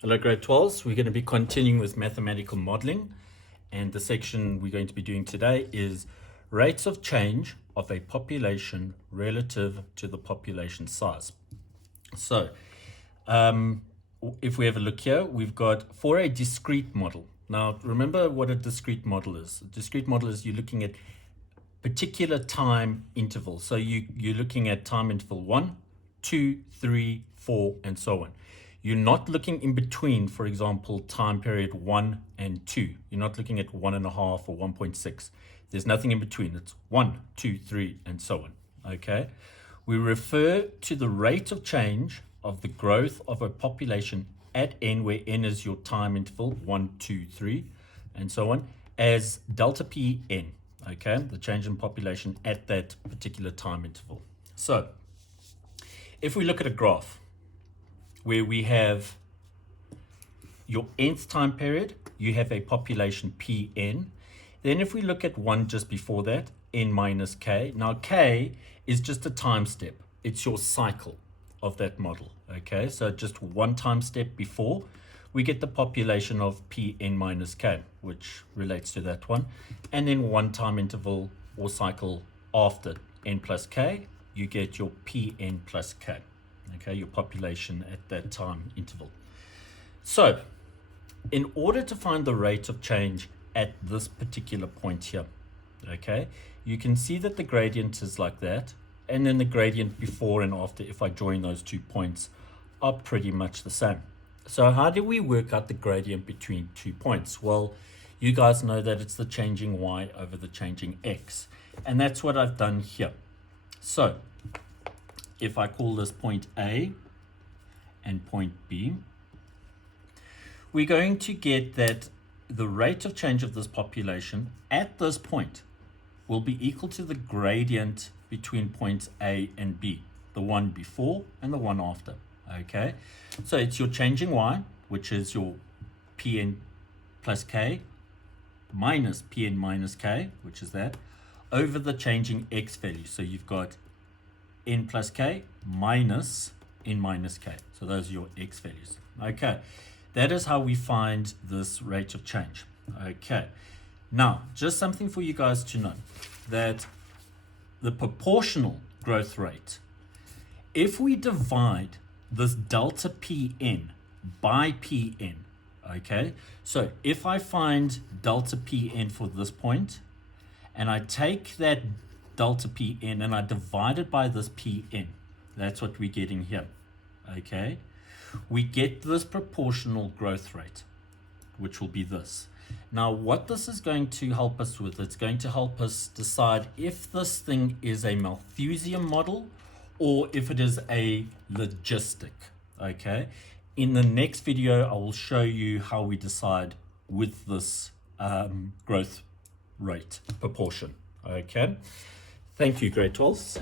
Hello, grade 12s. We're going to be continuing with mathematical modeling, and the section we're going to be doing today is rates of change of a population relative to the population size. So if we have a look here, we've got for a discrete model. Now remember what a discrete model is. A discrete model is you're looking at particular time intervals. So you're looking at time interval 1, 2, 3, 4, and so on. You're not looking in between, for example, time period 1 and 2. You're not looking at 1.5 or 1.6. There's nothing in between. It's 1, 2, 3, and so on. Okay? We refer to the rate of change of the growth of a population at n, where n is your time interval, 1, 2, 3, and so on, as delta p n. Okay? The change in population at that particular time interval. So, if we look at a graph, where we have your nth time period, you have a population Pn. Then if we look at one just before that, n minus k. Now k is just a time step. It's your cycle of that model. Okay, so just one time step before, we get the population of Pn minus k, which relates to that one. And then one time interval or cycle after n plus k, you get your Pn plus k. Okay, your population at that time interval. So, in order to find the rate of change at this particular point here, okay, you can see that the gradient is like that, and then the gradient before and after, if I join those 2 points, are pretty much the same. So how do we work out the gradient between 2 points? Well, you guys know that it's the changing y over the changing x, and that's what I've done here. So, if I call this point A and point B, we're going to get that the rate of change of this population at this point will be equal to the gradient between points A and B, the one before and the one after. Okay, so it's your changing y, which is your Pn plus k, minus Pn minus k, which is that, over the changing x value. So you've got n plus k minus n minus k. So those are your x values. Okay, that is how we find this rate of change. Okay, now just something for you guys to know, that the proportional growth rate, if we divide this delta Pn by Pn, okay, so if I find delta Pn for this point, and I take that delta Pn and I divide it by this Pn, that's what we're getting here. Okay, we get this proportional growth rate, which will be this. Now what this is going to help us with, it's going to help us decide if this thing is a Malthusian model or if it is a logistic. Okay, in the next video I will show you how we decide with this growth rate proportion. Okay, thank you, grade 12s.